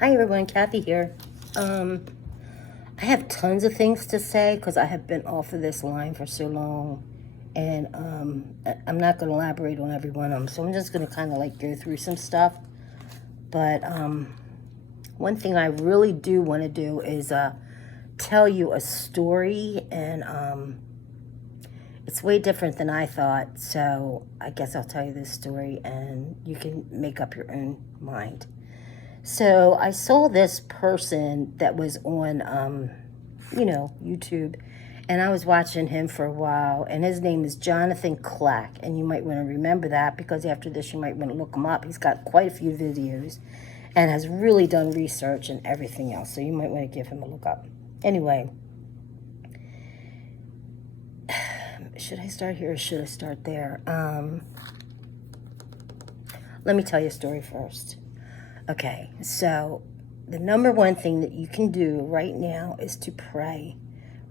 Hi everyone, Kathy here. Um, I have tons of things to say because I have been off of this line for so long, and I'm not going to elaborate on every one of them. So I'm just going to kind of like go through some stuff. But one thing I really do want to do is tell you a story, and it's way different than I thought. So I guess I'll tell you this story, and you can make up your own mind. So I saw this person that was on, YouTube, and I was watching him for a while, and his name is Jonathan Clack, and you might want to remember that because after this you might want to look him up. He's got quite a few videos and has really done research and everything else, so you might want to give him a look up. Anyway, should I start here or should I start there? Let me tell you a story first. Okay, so the number one thing that you can do right now is to pray.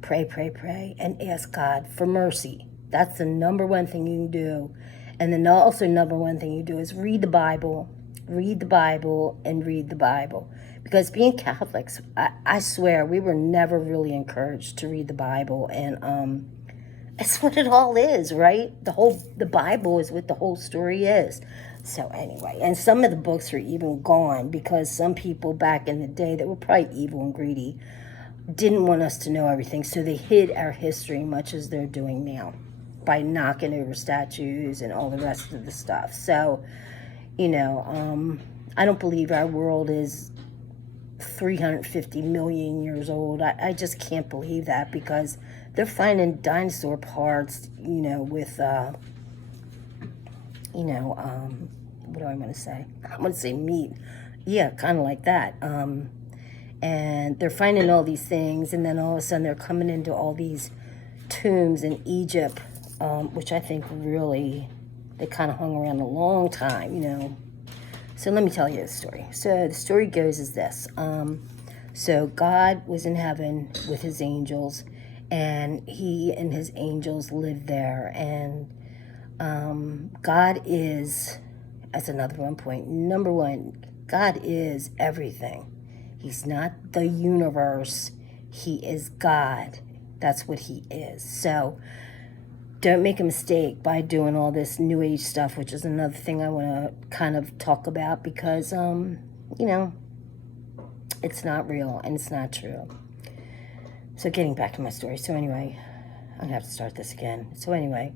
Pray, and ask God for mercy. That's the number one thing you can do. And then also number one thing you do is read the Bible. Read the Bible and read the Bible. Because being Catholics, I swear, we were never really encouraged to read the Bible. And that's what it all is, right? The Bible is what the whole story is. So anyway, and some of the books are even gone because some people back in the day that were probably evil and greedy didn't want us to know everything, so they hid our history much as they're doing now by knocking over statues and all the rest of the stuff. So, I don't believe our world is 350 million years old. I just can't believe that because they're finding dinosaur parts, with, what do I want to say? I want to say meat. Yeah, kind of like that. And they're finding all these things, and then all of a sudden they're coming into all these tombs in Egypt, which I think really, they kind of hung around a long time. So let me tell you the story. So the story goes is this. So God was in heaven with his angels, and he and his angels lived there. And God is, that's another one point. Number one, God is everything. He's not the universe. He is God. That's what he is. So don't make a mistake by doing all this new age stuff, which is another thing I want to kind of talk about because, it's not real and it's not true. So getting back to my story. So anyway, I'm going to have to start this again. So anyway,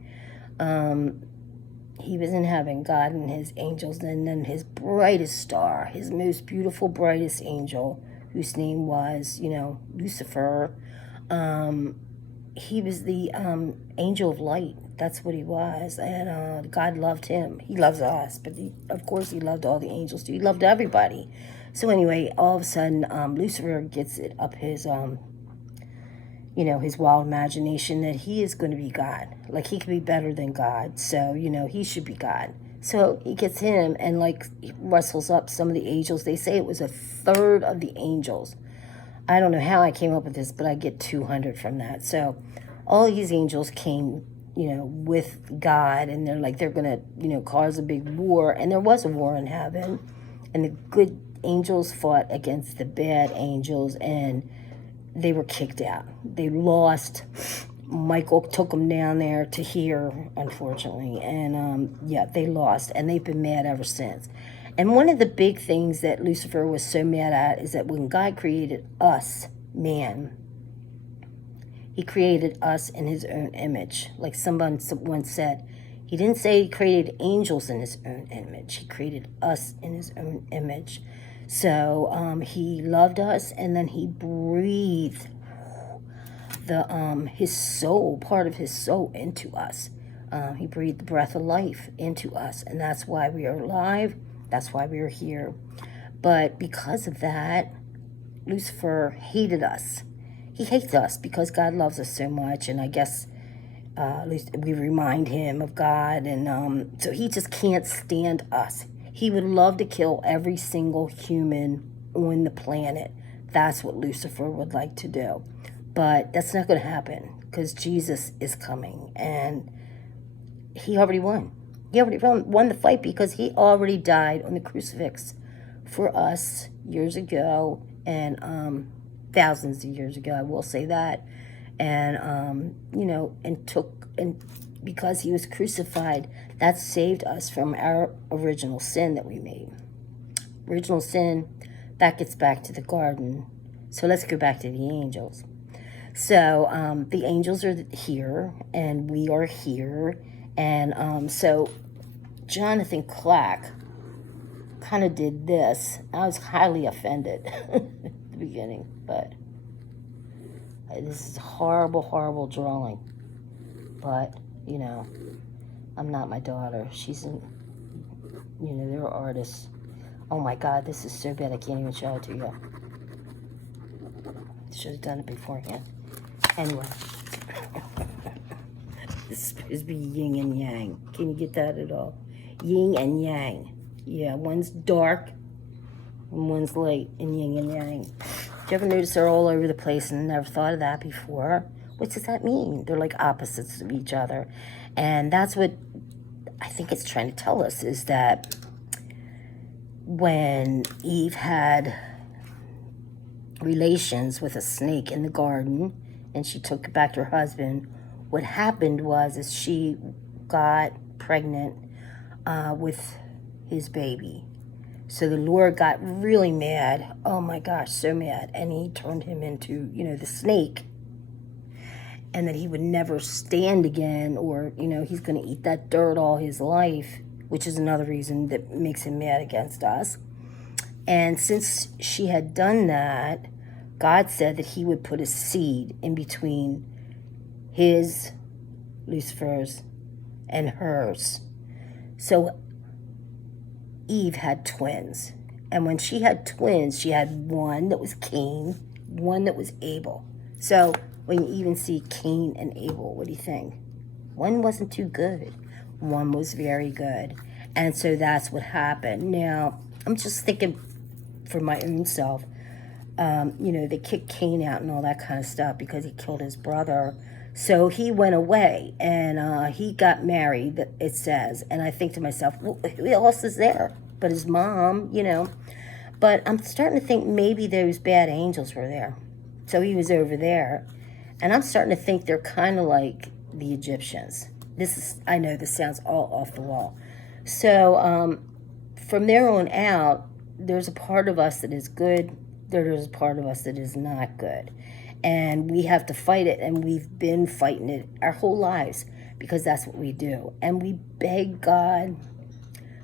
he was in heaven, God and his angels, and then his brightest star, his most beautiful, brightest angel, whose name was, Lucifer. He was the angel of light. That's what he was. And God loved him. He loves us, but of course he loved all the angels too. He loved everybody. So anyway, all of a sudden, Lucifer gets it up his his wild imagination that he is going to be God. Like he could be better than God. So, he should be God. So he gets him and like he wrestles up some of the angels. They say it was a third of the angels. I don't know how I came up with this, but I get 200 from that. So all these angels came, with God, and they're going to, cause a big war. And there was a war in heaven. And the good angels fought against the bad angels, and they were kicked out. They lost. Michael took them down there to here, unfortunately. And they lost. And they've been mad ever since. And one of the big things that Lucifer was so mad at is that when God created us, man, he created us in his own image. Like someone once said, he didn't say he created angels in his own image. He created us in his own image. So he loved us, and then he breathed his soul, part of his soul, into us. He breathed the breath of life into us, and that's why we are alive. That's why we are here. But because of that, Lucifer hated us. He hates us because God loves us so much, and I guess at least we remind him of God, and so he just can't stand us. He would love to kill every single human on the planet. That's what Lucifer would like to do. But that's not going to happen because Jesus is coming, and he already won. He already won the fight because he already died on the crucifix for us years ago, and thousands of years ago, I will say that. And and because he was crucified, that saved us from our original sin that we made. Original sin, that gets back to the garden. So let's go back to the angels. So the angels are here, and we are here. And so Jonathan Clack kind of did this. I was highly offended at the beginning, but this is horrible, horrible drawing. But, I'm not my daughter. She's they're artists. Oh my God, this is so bad I can't even show it to you. Should have done it beforehand. Anyway. This is supposed to be yin and yang. Can you get that at all? Yin and yang. Yeah, one's dark and one's light in yin and yang. Did you ever notice they're all over the place and never thought of that before? What does that mean? They're like opposites of each other. And that's what I think it's trying to tell us, is that when Eve had relations with a snake in the garden and she took it back to her husband, what happened was is she got pregnant with his baby. So the Lord got really mad. Oh my gosh, so mad. And he turned him into, the snake. And that he would never stand again, or, he's going to eat that dirt all his life, which is another reason that makes him mad against us. And since she had done that, God said that he would put a seed in between his, Lucifer's, and hers. So Eve had twins. And when she had twins, she had one that was Cain, one that was Abel. So when you even see Cain and Abel, what do you think? One wasn't too good. One was very good. And so that's what happened. Now, I'm just thinking for my own self, they kicked Cain out and all that kind of stuff because he killed his brother. So he went away and he got married, it says. And I think to myself, well, who else is there but his mom, But I'm starting to think maybe those bad angels were there. So he was over there. And I'm starting to think they're kind of like the Egyptians. I know this sounds all off the wall. So from there on out, there's a part of us that is good. There's a part of us that is not good. And we have to fight it, and we've been fighting it our whole lives because that's what we do. And we beg God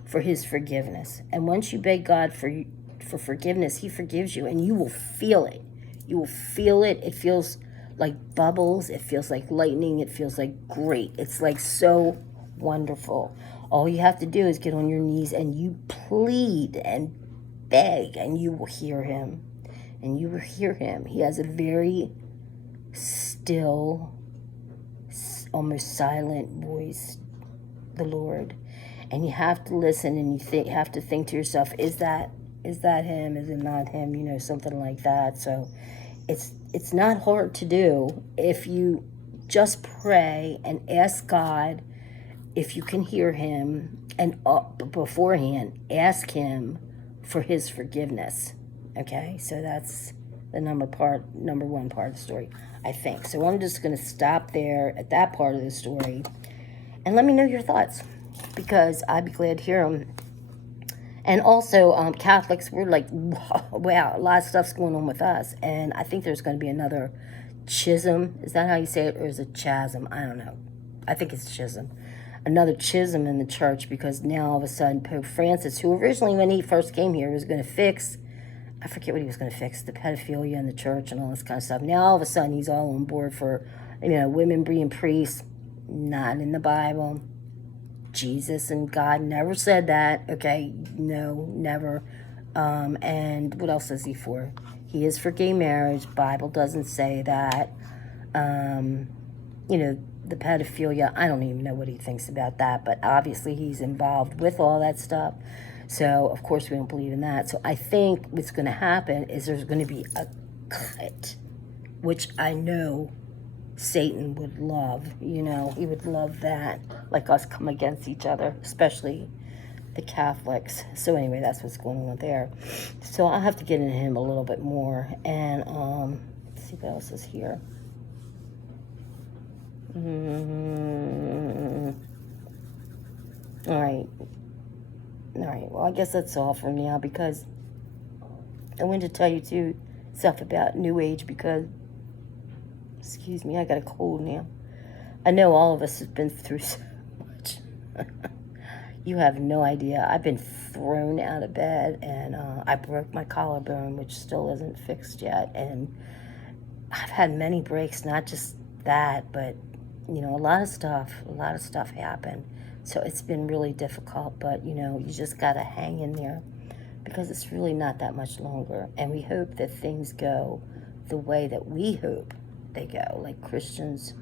for his forgiveness. And once you beg God for forgiveness, he forgives you, and you will feel it. You will feel it. It feels like bubbles. It feels like lightning. It feels like great. It's like so wonderful. All you have to do is get on your knees and you plead and beg, and you will hear him. And you will hear him. He has a very still, almost silent voice, the Lord. And you have to listen, and you have to think to yourself, is that him? Is it not him? Something like that. So it's not hard to do if you just pray and ask God if you can hear him, and beforehand ask him for his forgiveness. Okay, so that's the number one part of the story, I think. So I'm just going to stop there at that part of the story, and let me know your thoughts, because I'd be glad to hear them. And also, Catholics, we're like, wow, a lot of stuff's going on with us. And I think there's going to be another schism. Is that how you say it? Or is it chasm? I don't know. I think it's schism. Another schism in the church, because now all of a sudden Pope Francis, who originally when he first came here was going to fix, I forget what he was going to fix, the pedophilia in the church and all this kind of stuff. Now all of a sudden he's all on board for, women being priests. Not in the Bible. Jesus and God never said that, okay? No, never. And what else is he for? He is for gay marriage. Bible doesn't say that. The pedophilia, I don't even know what he thinks about that, but obviously he's involved with all that stuff. So, of course, we don't believe in that. So I think what's going to happen is there's going to be a cut, which I know Satan would love. He would love that, like us come against each other, especially the Catholics. So anyway, that's what's going on there. So I'll have to get into him a little bit more. And let's see what else is here. All right. Well, I guess that's all for now, because I wanted to tell you too stuff about New Age, because, excuse me, I got a cold now. I know all of us have been through so much. You have no idea. I've been thrown out of bed, and I broke my collarbone, which still isn't fixed yet. And I've had many breaks, not just that, but, you know, a lot of stuff happened. So it's been really difficult, but, you know, you just got to hang in there, because it's really not that much longer. And we hope that things go the way that we hope they go, like Christians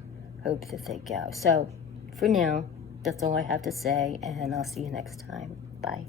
hope that they go. So for now, that's all I have to say, and I'll see you next time. Bye.